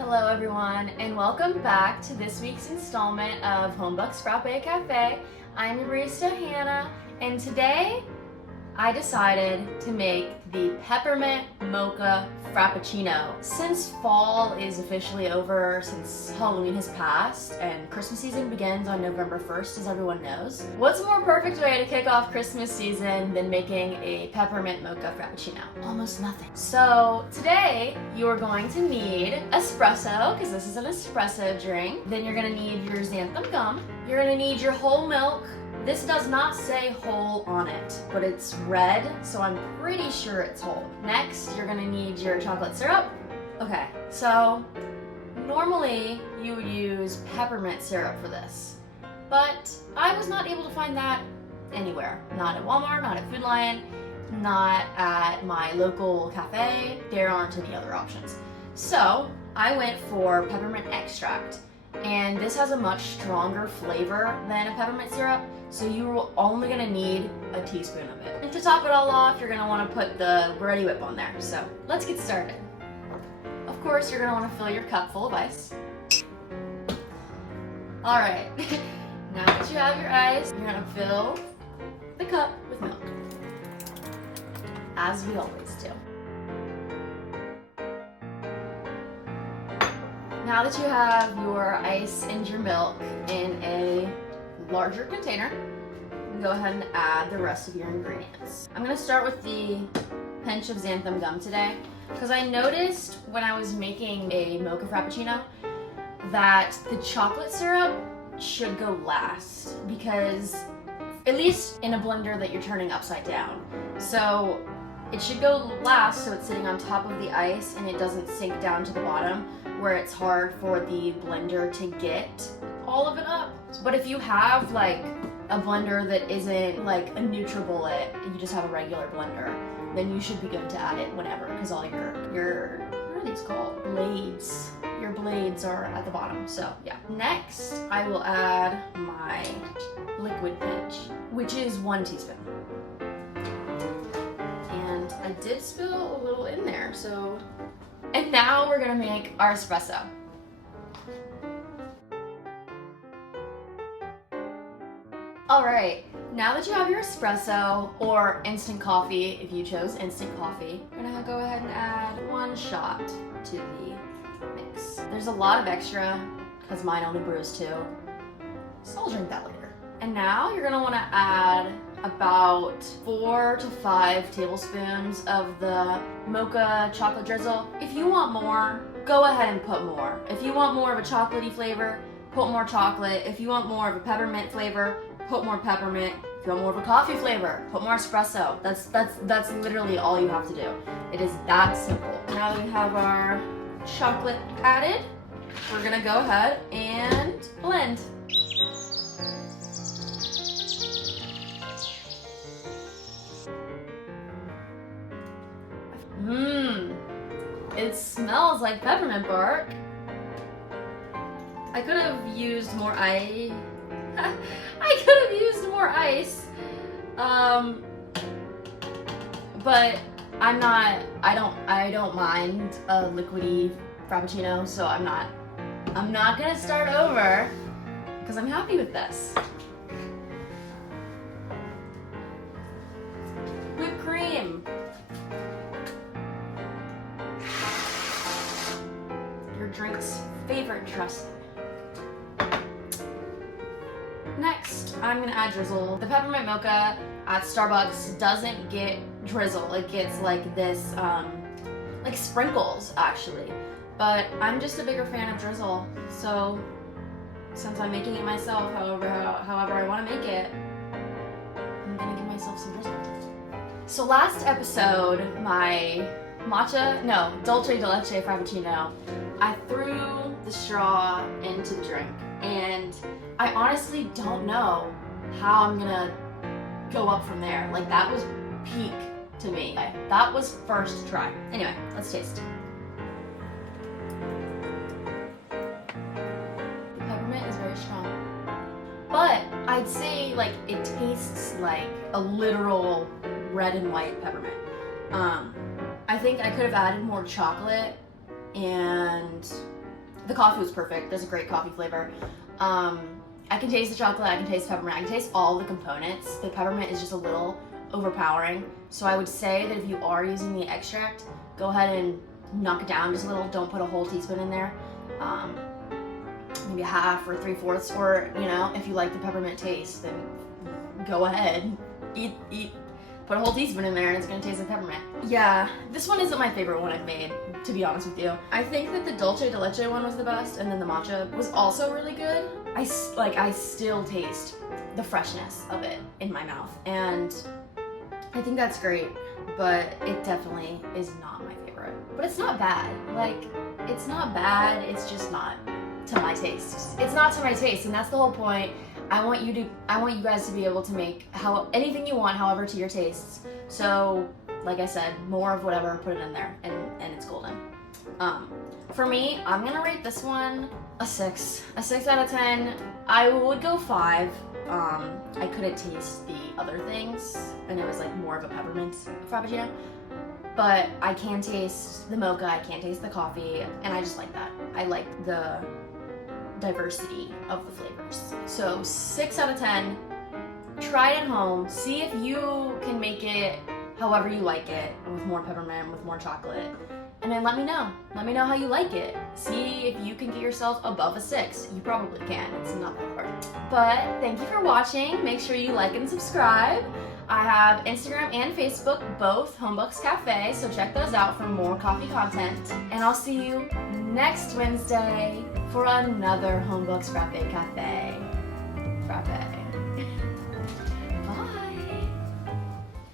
Hello everyone, and welcome back to this week's installment of Homebucks Frappe Café. I'm your barista Hannah, and today I decided to make the Peppermint Mocha Frappuccino. Since fall is officially over, since Halloween has passed, and Christmas season begins on November 1st, as everyone knows, what's a more perfect way to kick off Christmas season than making a Peppermint Mocha Frappuccino? Almost nothing. So today, you're going to need espresso, because this is an espresso drink. Then you're going to need your xanthan gum. You're going to need your whole milk. This does not say whole on it, but it's red, so I'm pretty sure it's whole. Next, you're gonna need your chocolate syrup. Okay, so normally you would use peppermint syrup for this, but I was not able to find that anywhere. Not at Walmart, not at Food Lion, not at my local cafe. There aren't any other options. So I went for peppermint extract, and this has a much stronger flavor than a peppermint syrup. So you're only gonna need a teaspoon of it. And to top it all off, you're gonna wanna put the Ready Whip on there. So let's get started. Of course, you're gonna wanna fill your cup full of ice. All right, now that you have your ice, you're gonna fill the cup with milk, as we always do. Now that you have your ice and your milk in a larger container, go ahead and add the rest of your ingredients. I'm gonna start with the pinch of xanthan gum today, because I noticed when I was making a mocha frappuccino that the chocolate syrup should go last, because at least in a blender that you're turning upside down. So it should go last, so it's sitting on top of the ice and it doesn't sink down to the bottom where it's hard for the blender to get all of it up. But if you have like a blender that isn't like a NutriBullet, you just have a regular blender, then you should be good to add it whenever, because all your what are these called? Blades. Your blades are at the bottom, so yeah. Next, I will add my liquid pinch, which is 1 teaspoon. And I did spill a little in there, so. And now we're gonna make our espresso. All right, now that you have your espresso or instant coffee, if you chose instant coffee, you're gonna go ahead and add 1 shot to the mix. There's a lot of extra, because mine only brews 2, so I'll drink that later. And now you're gonna wanna add about 4 to 5 tablespoons of the mocha chocolate drizzle. If you want more, go ahead and put more. If you want more of a chocolatey flavor, put more chocolate. If you want more of a peppermint flavor, put more peppermint. If you want more of a coffee flavor, put more espresso. That's literally all you have to do. It is that simple. Now that we have our chocolate added, we're gonna go ahead and blend. It smells like peppermint bark. I could have used more ice. I could have used more ice. But I don't mind a liquidy frappuccino, so I'm not gonna start over, because I'm happy with this. Whipped cream. Your drink's favorite dressing. Next, I'm gonna add drizzle. The peppermint mocha at Starbucks doesn't get drizzle. It gets like this, like sprinkles actually. But I'm just a bigger fan of drizzle. So since I'm making it myself, however I wanna make it, I'm gonna give myself some drizzle. So last episode, my Dolce de Leche Frappuccino, I threw the straw into the drink, and I honestly don't know how I'm gonna go up from there. Like, that was peak to me. That was first try. Anyway, let's taste. The peppermint is very strong, but I'd say like it tastes like a literal red and white peppermint. I think I could have added more chocolate and The coffee was perfect. There's a great coffee flavor. I can taste the chocolate, I can taste peppermint, I can taste all the components. The peppermint is just a little overpowering. So I would say that if you are using the extract, go ahead and knock it down just a little. Don't put a whole teaspoon in there. Maybe a half or 3/4, or you know, if you like the peppermint taste, then go ahead, put a whole teaspoon in there and it's gonna taste like peppermint. Yeah, this one isn't my favorite one I've made, to be honest with you. I think that the dulce de leche one was the best, and then the matcha was also really good. I still taste the freshness of it in my mouth, and I think that's great, but it definitely is not my favorite. But it's not bad. Like, it's not bad, it's just not to my taste. It's not to my taste, and that's the whole point. I want you guys to be able to make anything you want, however, to your tastes. So, like I said, more of whatever, put it in there, and it's golden. For me, I'm gonna rate this one a 6. A 6 out of 10. I would go 5. I couldn't taste the other things, and it was like more of a peppermint frappuccino. But I can taste the mocha, I can taste the coffee, and I just like that. I like the diversity of the flavors. So 6 out of 10. Try it at home. See if you can make it however you like it, with more peppermint, with more chocolate. And then let me know. Let me know how you like it. See if you can get yourself above a 6. You probably can. It's not that hard. But thank you for watching. Make sure you like and subscribe. I have Instagram and Facebook, both Homebucks Café, so check those out for more coffee content. And I'll see you next Wednesday for another Homebucks Frappe Café. Frappe.